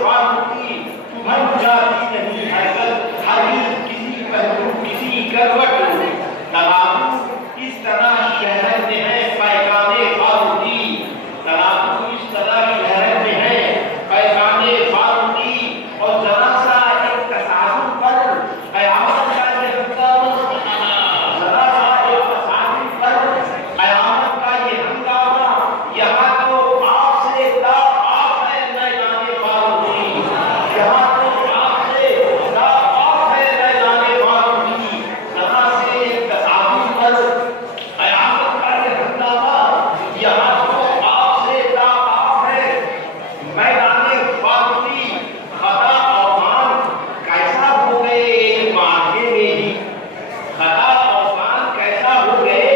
फारूकी मन जाती नहीं हरकत हरगिज़ किसी पहलू किसी करवट तराजू इस तरह शहरत में है पैगामे फारूकी तराजू इस तरह शहरत में है पैगामे फारूकी और जरा सा एक तसाजुर पर क़यामत का ये हंगामा जरा सा एक तसाजुर पर क़यामत का ये हंगामा यहाँ तो आपसे ला आप है मैदाने फारूकी यहाँ तो आपसे ला आप है मैदाने फारूकी जरा से एक तसाजुर पर क़यामत का ये हंगामा यहाँ तो आपसे ला आप है मैदाने फारूकी खता और मान कैसा हो गए एक मार्के में ही खता और मान कैसा हो गए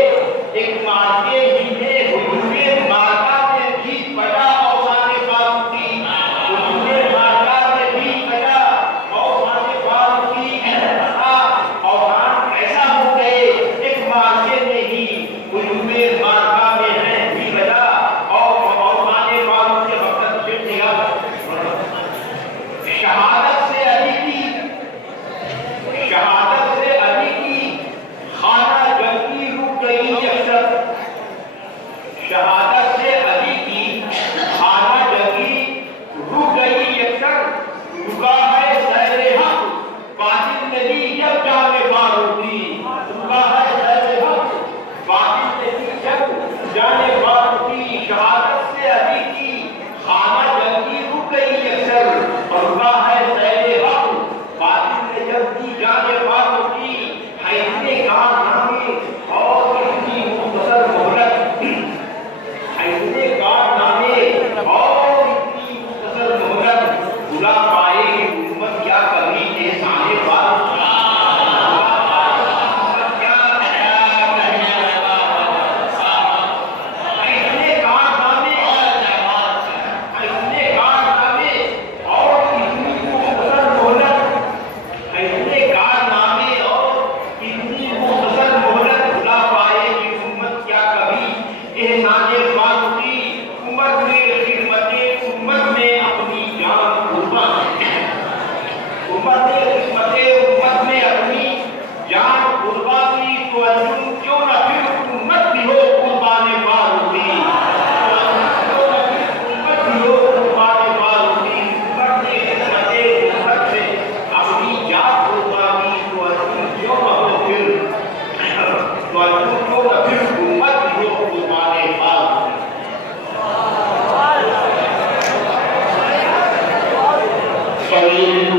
एक मार्के ही में हुजूरे मार्का में भी पड़ा औसाने फारूकी हुजूरे मार्का में भी पड़ा औसाने फारूकी खता और मान कैसा हो गए एक मार्के में ही हुजूरे मार्का में है भी बजा और औसाने फारूकी वक्त फिर दिया शहादत से अली की खाना जंगी रुक गई अक्सर शहादत से अली की खाना जंगी रुक गई अक्सर रुका है सैरे हक बातिल नदी जब जाने फारूकी रुका है सैरे हक बातिल नदी जब जाने फारूकी शहादत से अली की खाना जंगी रुक गई अक्सर और रुका है सैरे हक बातिल ने जब दी जाने फारूकी है इतने कारनामे और इतनी मुख्तसर मोहलत है इतने कारनामे और इतनी मुख्तसर मोहलत बुला पाएगी उम्मत क्या कभी एहसाने फारूकी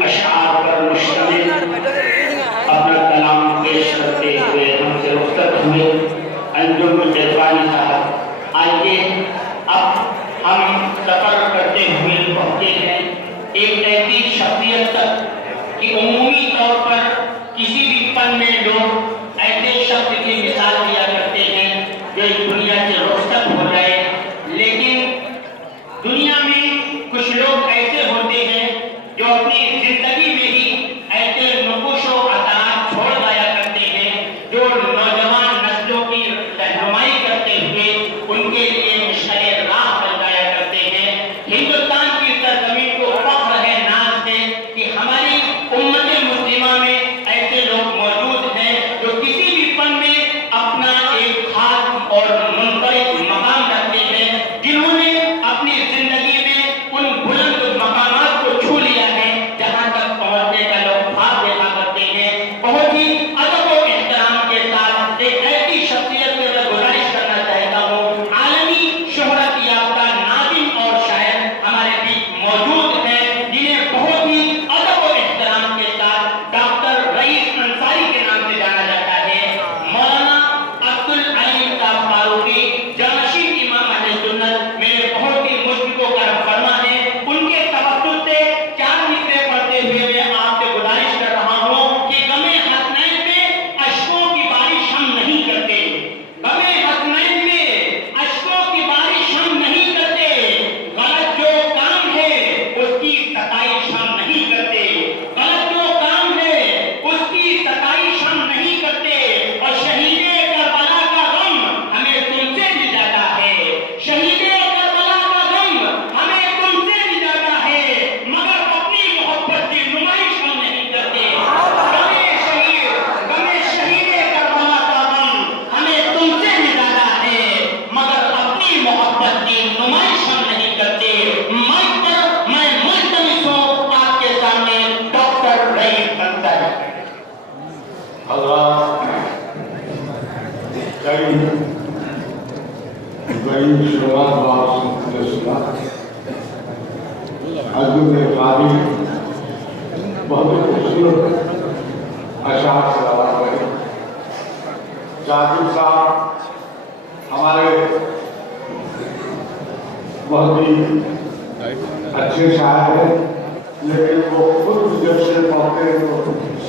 अशआर पर मुश्तमिल अपना कलाम पेश करते हुए हमसे रुख़्सत हुए अंजुम जज़बानी साहब। आइए अब हम सफ़र करते हुए पहुँचे हैं एक ऐसी शख्सियत तक कि उमूमी तौर पर किसी भी फन में लोग ऐसे शख्स की मिसाल दिया करते हैं जो इस दुनिया से रुख़्सत हो जाए, लेकिन दुनिया में कुछ लोग ऐसे होते हैं जो अपनी जिंदगी में ही ऐसे नुक़ुश और अतारात छोड़ जाया करते हैं जो नौजवान नस्लों की रहनुमाई करते हुए उनके लिए मुश्किल राह बन जाया करते हैं। हिंदुस्तान की सरज़मीन को फख्र है नाज़ से कि हमारे बहुत खूबसूरत अशार सलावत बने। जाकिर साहब हमारे बहुत ही अच्छे शायर हैं, लेकिन वो खुद जब से पढ़ते तो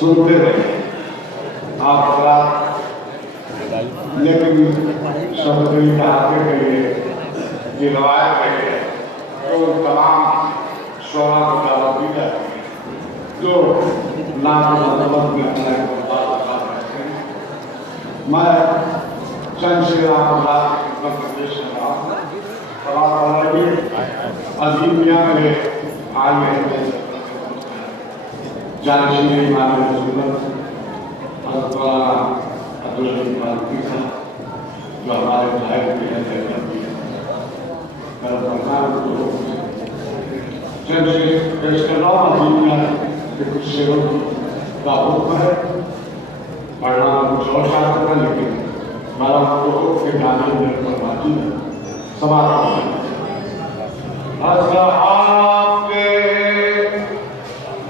सुनते रहे आप बड़ा, लेकिन शब्द कहाते गए ये रवायत है तो तमाम शोरा को दावत दी जाती है जो नाम मतलब में अपना मैं चंद श्री राम प्रदेश अजीम मियाँ मेरे आए हैं जानशी मानव अब्दुल मालकी साहब जो हमारे भाई भी हैं मेरा प्रधान जब अजीम मियाँ के कुछ शेरों का हुक्म है पढ़ना कुछ और शास्त्र है, लेकिन हमारा तो के गाने मेरे पर बाकी है समाप्त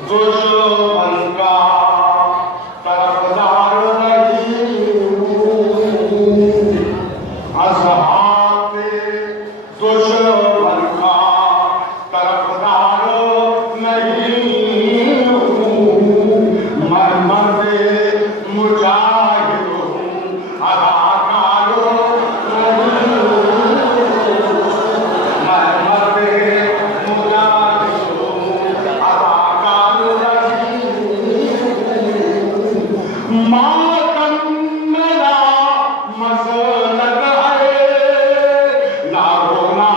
दुश्मन का तरफदार नहीं हूँ, असहाब दुश्मन का तरफदार नहीं हूँ, मैं मर्दे मुजाहिद हूँ, अदाकार नहीं हूँ, मैं मर्दे मुजाहिद हूँ, अदाकार नहीं हूँ, मातम मेरा मसलक है, ना रोना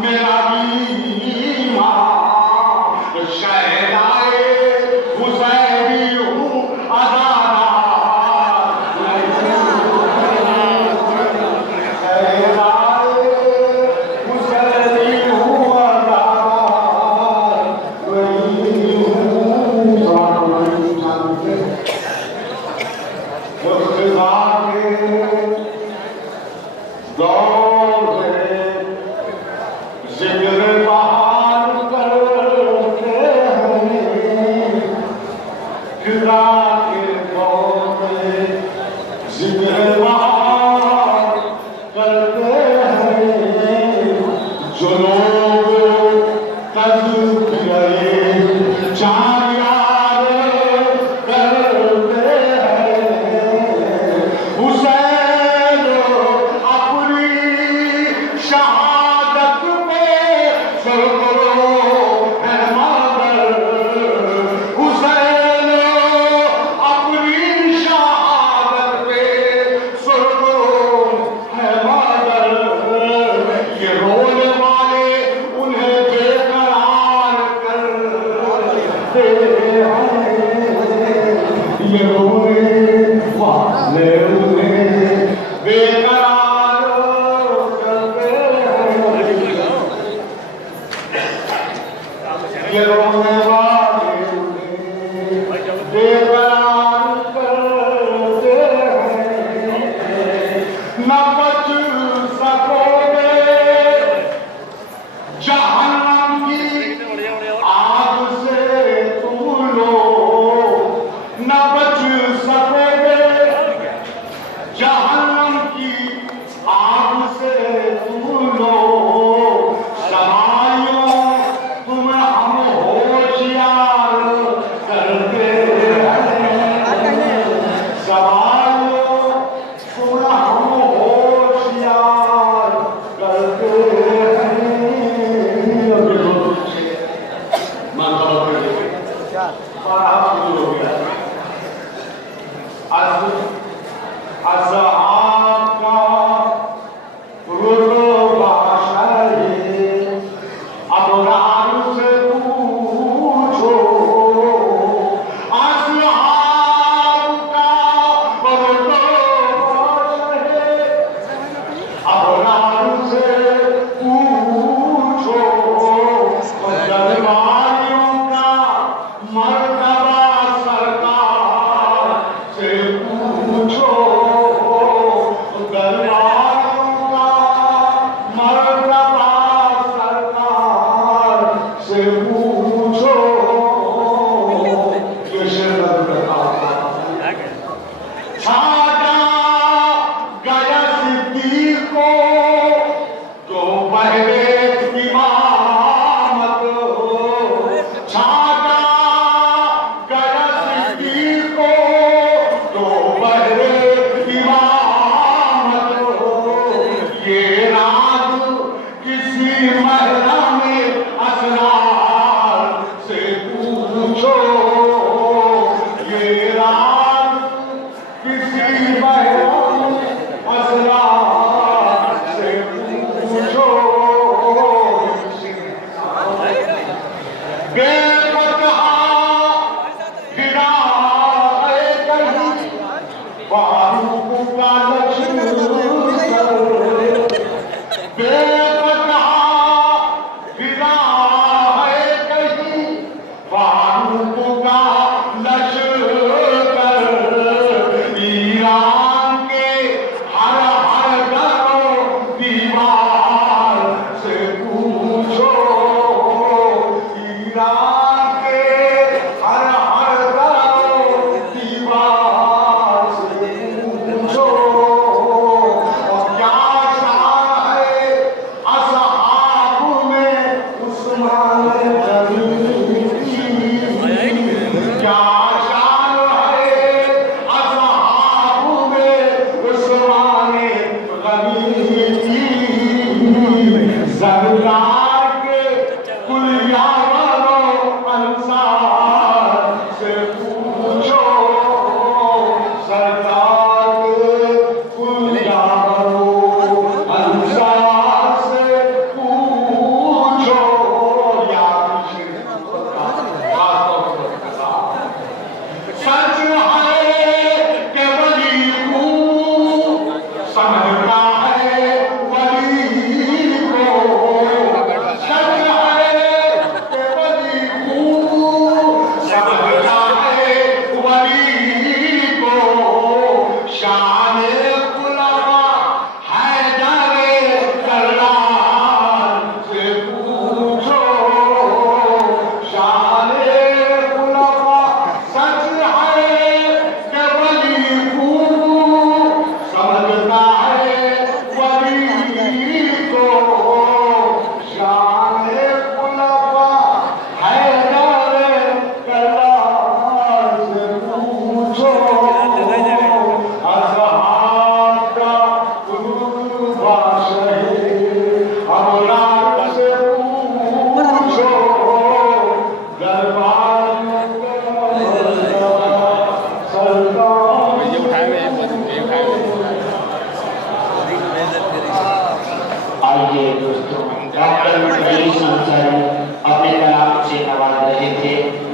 मेरा बीमा, शहदाए हुसैनी हूँ, अदादार शहदाए हुसैनी हूँ, अदादार नहीं हूँ। उसके बाद दौर में जिक्र बहार करते हैं, खुदा के दौर में जिक्र बहार करते हैं, जो लोग तज़किरे चार यार करते हैं, हुसैन अपनी शहादत पे सरकरो है मगर, हुसैन अपनी शहादत पे सरकरो है मगर, ये रोने वाले उन्हें बेकरार करते हैं, ये रोने वाले उन्हें बेकरार करते हैं, ये रोने वाले उन्हें बेकरार करते हैं, न बच सकोगे जहन्नम की आग से तुम लोग, न बच सकोगे जहन्नम की आग से तुम लोग, समाइयों तुम हम होशियार करते हैं, समाइयों तुम हम होशियार करते हैं। अभी लोग माता बड़ा शुरू हो गया। असहाब का रुतबा शरीफ अबरार से पूछो, असहाब का रुतबा शरीफ अबरार से पूछो, दरबारियों का मर्तबा सरकार से पूछो,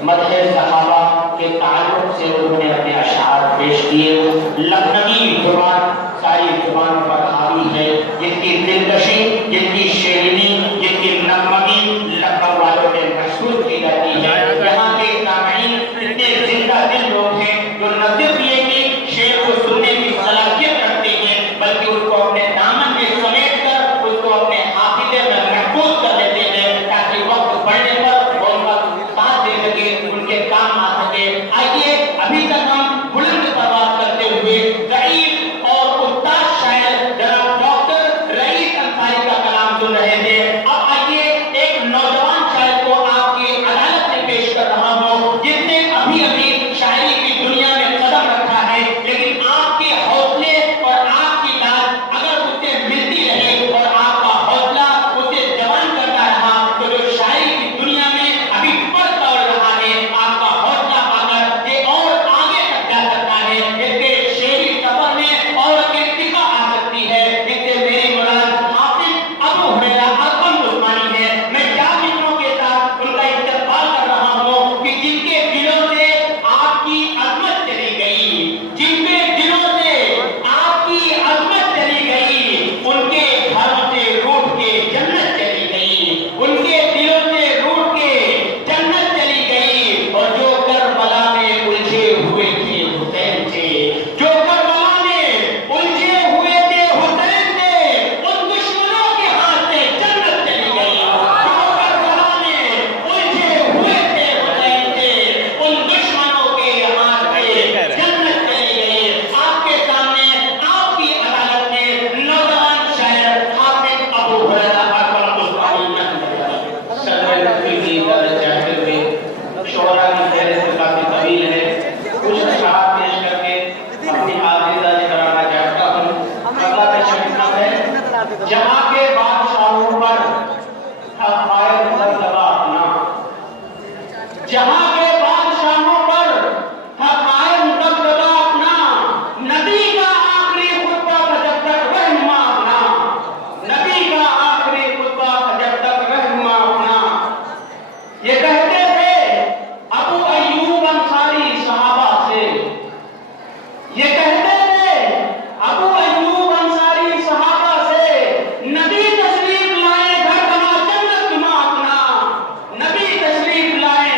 मदह सहाबा के ताल्लुक से उन्होंने अपने अशआर पेश किए। लखनवी जुबान सारी जुबानों पर हावी है, जिनकी दिलकशी, जिनकी शेरनी, जिनकी नगमगी लखनऊ वालों ने महसूस की जाती है। यहाँ के सामईन इतने जिंदा दिल लोग हैं जो न सिर्फ ये कि शेर को सुनने की सलाहियत रखते हैं, बल्कि उसको अपने दामन में समेट कर उसको अपने हाफिजे में महफूज कर देते हैं, ताकि वक्त पढ़ने पर वो उनका साथ दे सके, उनके काम आ सके। आइए अभी तक हम बुलंद परवाज़ करते हुए ज़ईफ़ और उस्ताद शायर जनाब डॉक्टर रईस अंसारी का कलाम सुन रहे थे। अब आइए एक नौजवान शायर को आपकी अदालत में पेश कर रहा हूँ, जिसने अभी अभी शायरी की दुनिया में कदम रखा है, लेकिन आपके हौसले और आपकी दाद अगर उससे मिलती रहे और आपका हौसला उसे जवान करता रहा, तो जो शायरी की दुनिया में अभी पर दौड़ रहा है, आपका हौसला पाकर ये और आगे तक जा सकता है, इसके शेरी सफर में और इर्तिका आ सकती है। इससे मेरी मुराद हाफिज अबू हुरैरा अरकम उस्मानी है। मैं क्या मित्रों के साथ उनका इस्तकबाल कर रहा हूँ कि जिनके दिलों से आपकी अजमत चली गई, जिनके दिलों से आपकी अजमत चली गई, उनके घरों से रूठ के जन्नत चली गई, उनके दिलों से रूठ के जन्नत चली गई। और जो करबला में उलझे हुए थे हुसैन से, जो करबला में उलझे हुए थे हुसैन से, उन दुश्मनों के हाथ से जन्नत चली गई। जो करबला में उलझे हुए थे हुसैन से, उन दुश्मनों के हाथ से जन्नत चली गई। आपके सामने आपकी अदालत में नौजवान शायर हाफिज अबू हुरैरा अरकम उस्मानी सल्लल्लाहु की दर्ज जाते हुए शोरा की फहरिस्त काफी तवील है, कुछ अशआर पेश करके अपनी हाजिरी कराना चाहता हूँ। अगला पेशकश है, जहाँ के बादशाहों पर था कायम दबदबा अपना, जहाँ के बादशाहों पर था कायम दबदबा अपना, नबी का आखिरी खुतबा था जब तक रहनुमा अपना, नबी का आखिरी खुतबा था जब तक रहनुमा अपना। ये कहते थे अबू अय्यूब अंसारी सहाबा से, ये कहते थे अबू अय्यूब अंसारी सहाबा से, नबी तशरीफ लाए घर बना जन्नत नुमा अपना, नबी तशरीफ लाए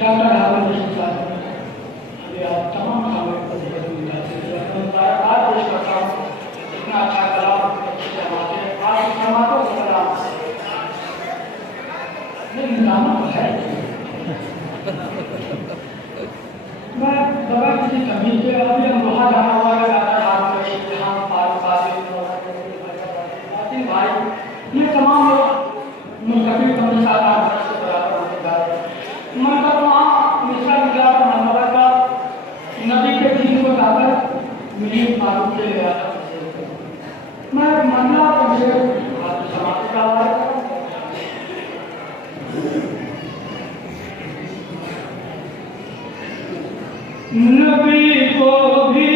डॉक्टर हामिद रशीद साहब, अभी आप तमाम सामने पर आज पेश करता हूँ। इतना अच्छा कलाम अच्छे से हमारे आज समातों का कलाम निजाम है। मैं बगैर किसी तमीज के अभी हम वहाँ जाना हुआ है डॉक्टर हामिद रशीद, यहाँ भाई, ये तमाम लोग मुंतकिल करने साथ आकर से बराबर होने जा रहे हैं। मतलब वहाँ मिश्रा गुजरात मोहम्मद का नबी के दीन को जाकर मिली मालूम के लिए आता मैं मन्ना मुझे समाज का नबी को भी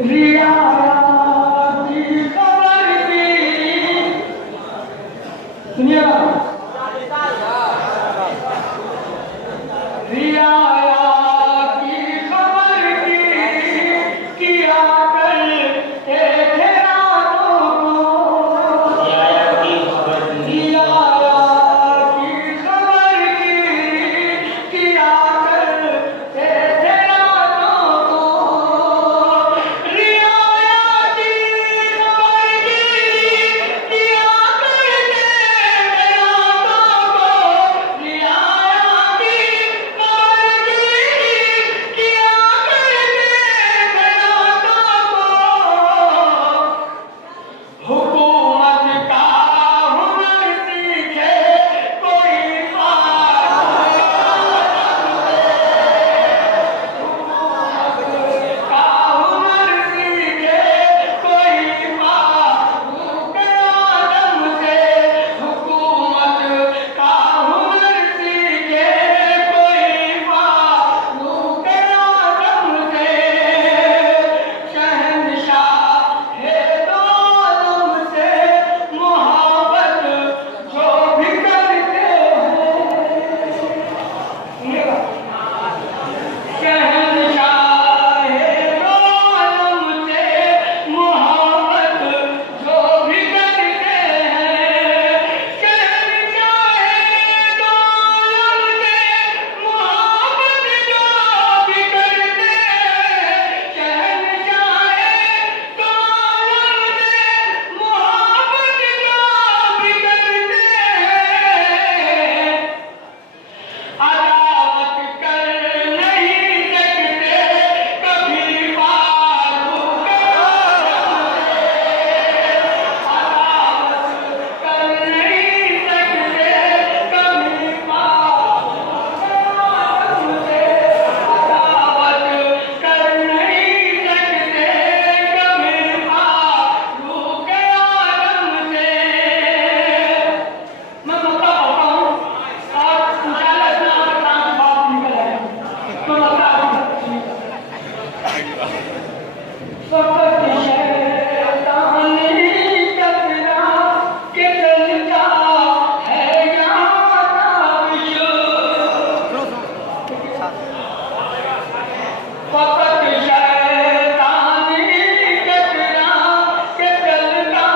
रियाया की खबर की सुनिएगा रियाया की खबर की किया कल एक रातों को रियाया की खबर की रियाया की खबर की किया कल एक रातों को रियाया की खबर की किया कल एक रातों को रियाया की खबर की किया कल एक रातों को हुकूमत का हुनर सीखे कोई का हुनर सीखे कोई मारूफ आदम से हुकूमत का हुनर सीखे कोई मारूफ आदम से शहंशाह है दो आलम से मोहब्बत जो भी करते हैं शहंशाह है दो आलम से मोहब्बत जो भी करते हैं शहंशाह है दो आलम से मोहब्बत जो भी करते हैं शहंशाह है दो आलम से मोहब्बत जो भी करते हैं अदावत कर नहीं सकते कभी फारूक अदावत कर नहीं सकते कभी फारूक अदावत कर नहीं सकते कभी फारूक आदम से मैं बता होता हूँ आप इंशाल्लाह इतना काम बात निकल आएगा तो बता फकत शैतानी कतरा के चलता है यहाँ ताबिश फकत शैतानी कतरा के चलता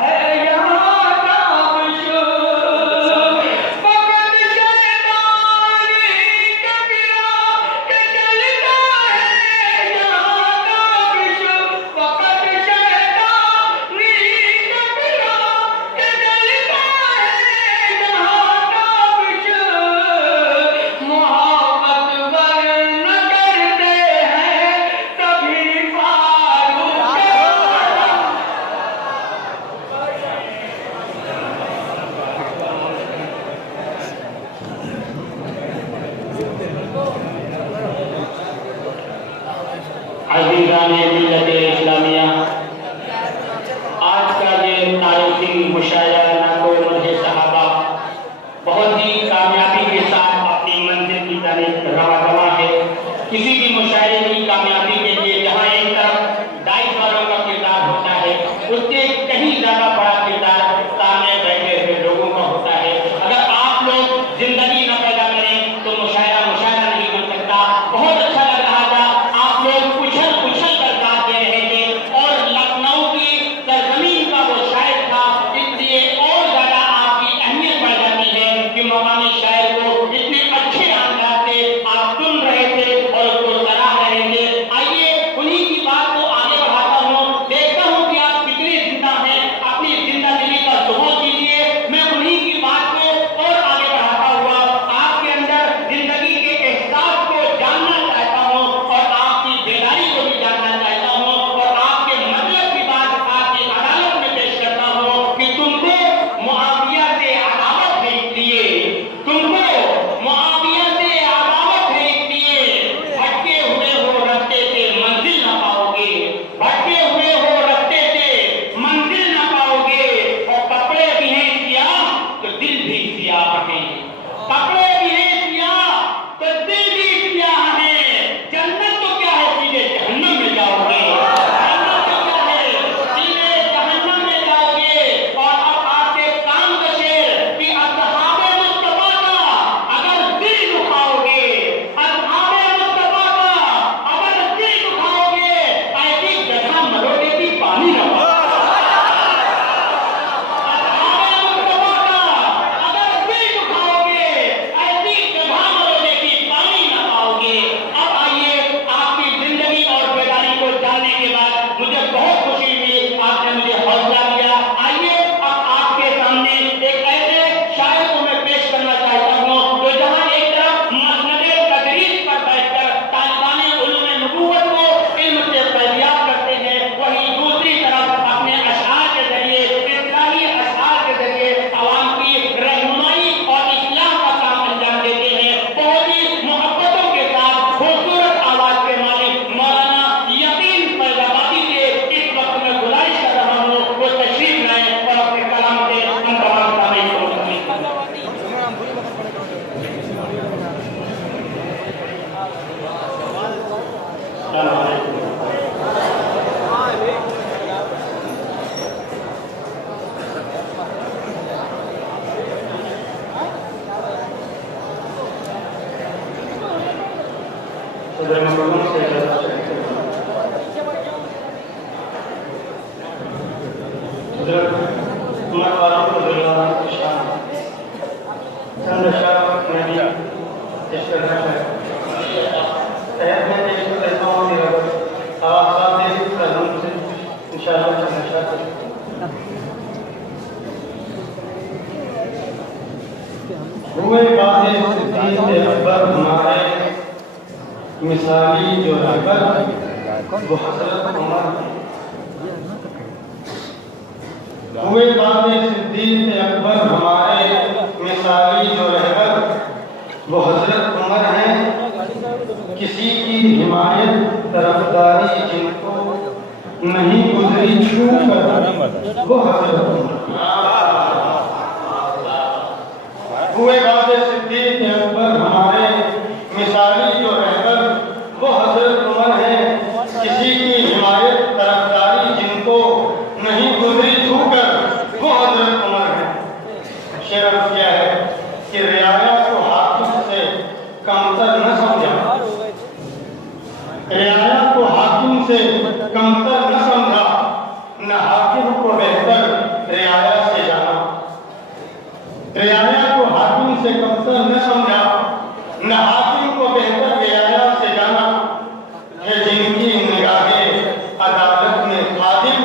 है यहाँ ताबिश फकत शैतानी कतरा के चलता है यहाँ ताबिश फकत शैतानी कतरा के चलता है यहाँ ताबिश मोहब्बत वर्ण करते हैं कभी फारूक अज़ीज़ान मिल्लत इस्लामिया, आज का ये तारीखी मुशायरा नक़ो मदह सहाबा बहुत ही कामयाबी के साथ अपनी मंजिल की तरफ रवा है। किसी भी मुशायरे की कामयाबी के लिए जहाँ एक तरफ दाई वालों का किरदार होता है, उससे कहीं ज़्यादा बड़ा किरदार सामने बैठे हुए लोगों का होता है। अगर आप लोग जिंदगी न पैदा करें तो मुशायरा मुशायरा नहीं बन सकता। बहुत अच्छा लग रहा था, आप लोग उछल उछल कर गाते रहे, उमर वालों को दिलवाना शान संदर्शा नबी इस तरह है तहत में देश को देता हूँ मेरा आवाज़ देश कदम से इंशाअल्लाह संदर्शा हुए बातें सिद्दीक़ अकबर हमारे मिसाली जो रहबर वो हज़रत उमर हुए बातें सिद्दीक़ अकबर हमारे मिसाली जो रहबर वो हज़रत उमर हैं किसी की हिमायत तरफदारी जिनको नहीं गुजरी छू कर वो हज़रत उमर हुए बातें सिद्दीक़ अकबर हमारे मिसाली जो रहबर वो हज़रत उमर हैं किसी की हिमायत तरफदारी जिनको नहीं गुजरी छू कर वो हज़रत उमर हैं। शेर क्या है कि रियाया को हाकिम से कमतर न समझा रियाया को हाकिम से कमतर न समझा न हाकिम को बेहतर रियाया से जाना रियाया को हाकिम से कमतर न समझा न हाकिम को बेहतर रियाया से जाना है जिनकी निगाहें अदालत में खादिम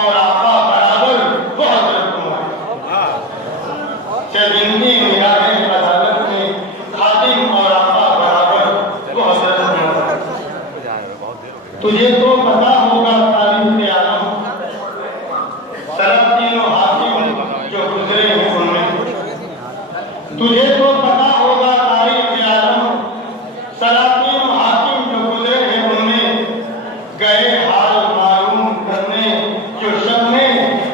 और आका बराबर वो हज़रत उमर है जिनकी निगाहें अदालत में खादिम और आका बराबर वो हज़रत उमर तुझे तो पता होगा तारीख़ आलम सलातीनों हाकिम जो गुजरे हैं उनमें तुझे तो पता होगा तारीख़ आलम सलातीनों हाकिम जो गुजरे हैं उनमें गए हाल मालूम करने जो शब में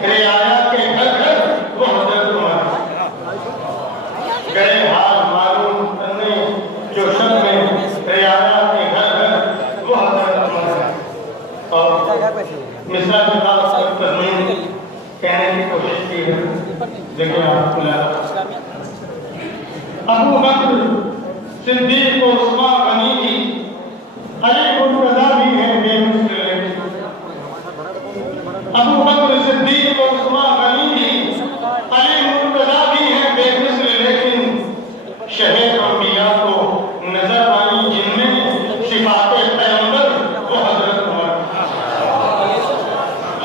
रियाया के घर घर वो हज़रत उमर गए हाल मालूम करने जो शब में रियाया के घर घर वो हज़रत उमर और मिसरा के साथ कहने की कोशिश की है लेकिन आपको अबू बकर सिद्दीक़ और उस्मान गनी भी अली मुर्तज़ा भी हैं बेमिसल अबू बकर सिद्दीक़ और उस्मान गनी भी अली मुर्तज़ा भी हैं बेमिसल लेकिन शहर अंबिया को नजर आई जिनमें सिफ़ाते पैगंबर वो हज़रत उमर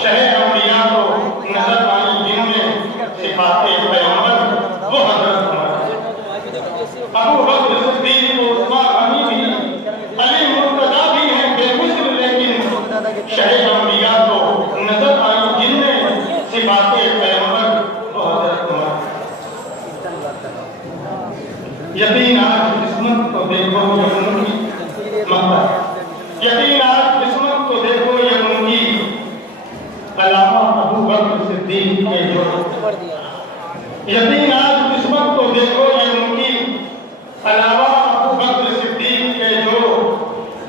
शहर अंबिया को नजर आई जिनमें सिफ़ाते पैगंबर वो हज़रत उमर अबू बकर सिद्दीक़ और उस्मान गनी भी अली मुर्तज़ा भी हैं बेमिसल लेकिन शहर अंबिया को नजर आई जिनमें सिफ़ाते पैगंबर वो हज़रत उमर यकीन आज किस्मत तो देखो ये उनकी महबत यकीन आज किस्मत तो देखो ये उनकी अलावा अबू बकर सिद्दीक़ के जो यकीन आज किस्मत तो देखो ये उनकी अलावा अबू बकर सिद्दीक़ के जो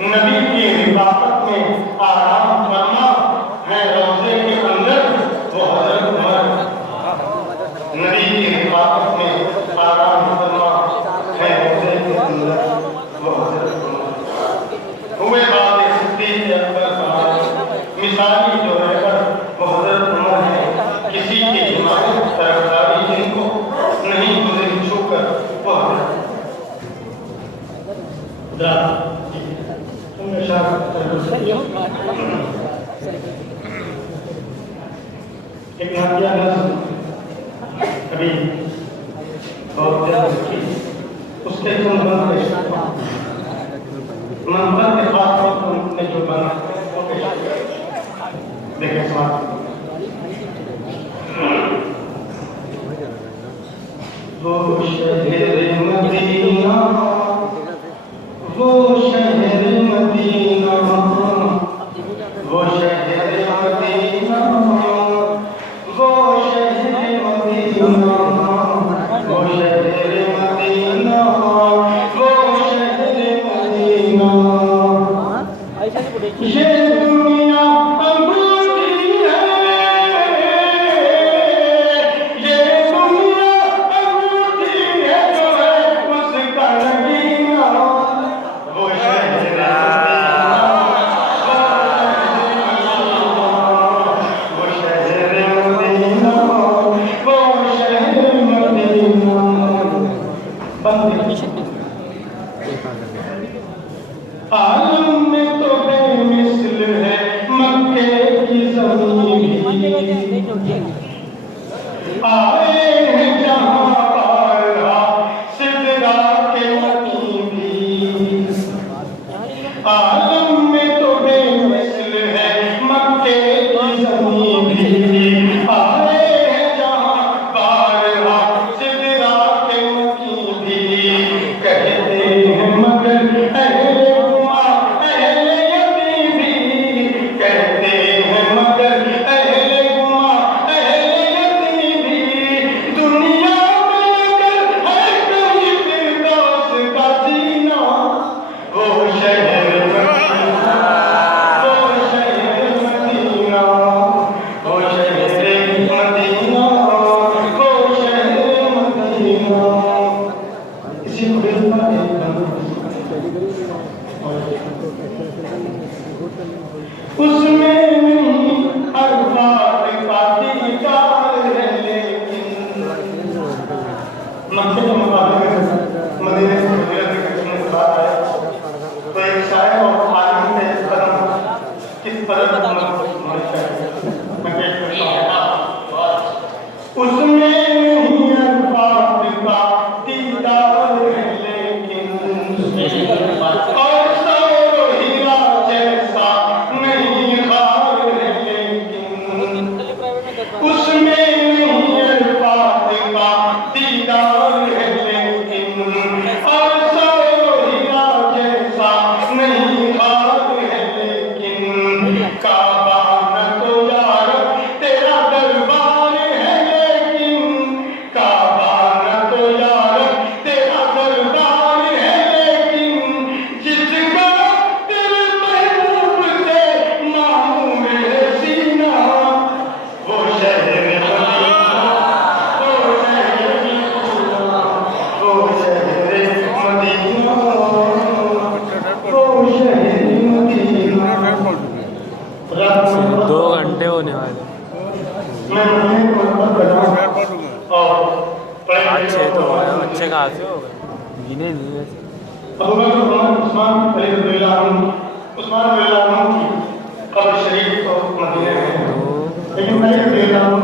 नबी की रिफ़ाक़त में आराम फरमा है रोज़े के अंदर वो हज़रत उमर नबी की रिफ़ाक़त में आराम फरमा है रोज़े के अंदर वो हज़रत उमर हुए बातें सिद्दीक़ अकबर हमारे मिसाली जो रहबर वो हज़रत उमर है किसी की हिमायत तरफदारी जिनको नहीं गुजरी छू कर वो हज़रत एक नादिया नज़्म अभी और उसके मंबर के खास तौर पर उन्होंने जो बना देखें समाज वो शहर मदीना वो शहर मदीना वो शहर मदीना वो शहर मदीना वो शहर मदीना वो शहर मदीना ये दुनिया अंगूठी है उसमें नहीं अल्फाज का दीदार है लेकिन और सौर हीरा जैसा नहीं हार है लेकिन उसमें नहीं अल्फाज का दीदार है लेकिन और सौर हीरा जैसा नहीं हार है लेकिन काबा न तो यार तेरा दरबार है लेकिन काबा न तो यार तेरा दरबार है लेकिन जिसका तेरे महबूब से मामूम है सीना वो शहर मदीना वो शहर मदीना वो शहर मदीना वो शहर मदीना 2 घंटे होने वाले अच्छे तो हो गए, अच्छे खासे हो गए, गिने नहीं वैसे। उस्मान की कब्र शरीफ तो मदीने में है, लेकिन मैं ये कह रहा हूँ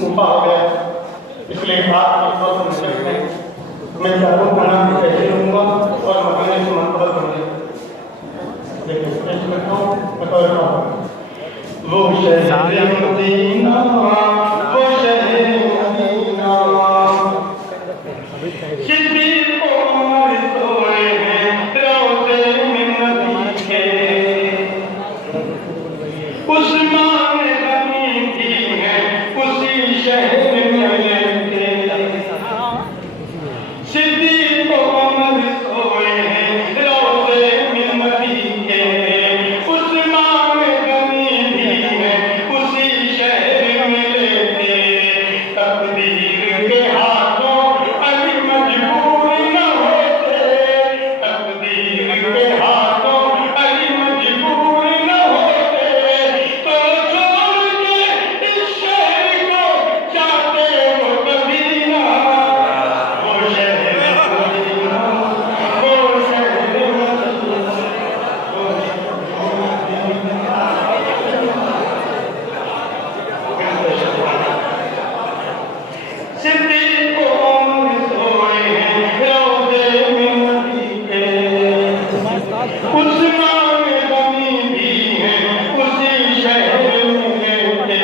मुफा हो गया, इसलिए आपकी मैं चारों खाना कैसे लूँगा और मदीने से मनकबल कर दें। वो शहर मदीना वो शहर मदीना सिद्दीक़ उमर सोए हैं रोज़े में नबी के उस्मान गनी भी हैं उसी शहर में रहते सिद्दीक़ उमर सोए हैं रोज़े में नबी के उस्मान गनी भी हैं उसी शहर में रहते तकदीर के हाथों अली मजबूर न होते तकदीर के हाथों अली मजबूर न होते तो छोड़ के इस शहर को जाते वो कभी ना वो शहर मदीना वो शहर मदीना सिद्दीक़ उमर सोए हैं रोज़े में नबी के उस्मान गनी भी हैं उसी शहर में रहते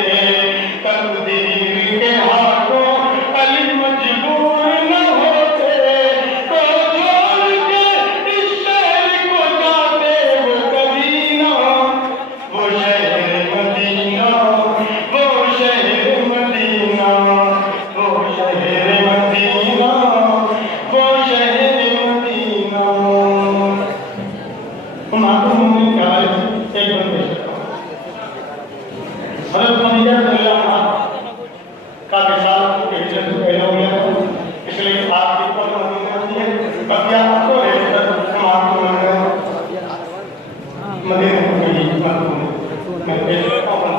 तकदीर के हाथों अली मजबूर न होते तो छोड़ के इस शहर को जाते वो कभी ना वो शहर मदीना वो शहर मदीना वो शहर मदीना वो शहर मदीना मालूम नहीं क्या है एक बंदे हज़रत खदीजा रज़ियल्लाहु अन्हा का विशाल हिजरत से पहले हो गया इसलिए आपकी कब्र मदीना है अब क्या आपको है मालूम है मदीना में ही मालूम मैं पेश करता हूं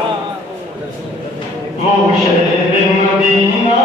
वो शहर मदीना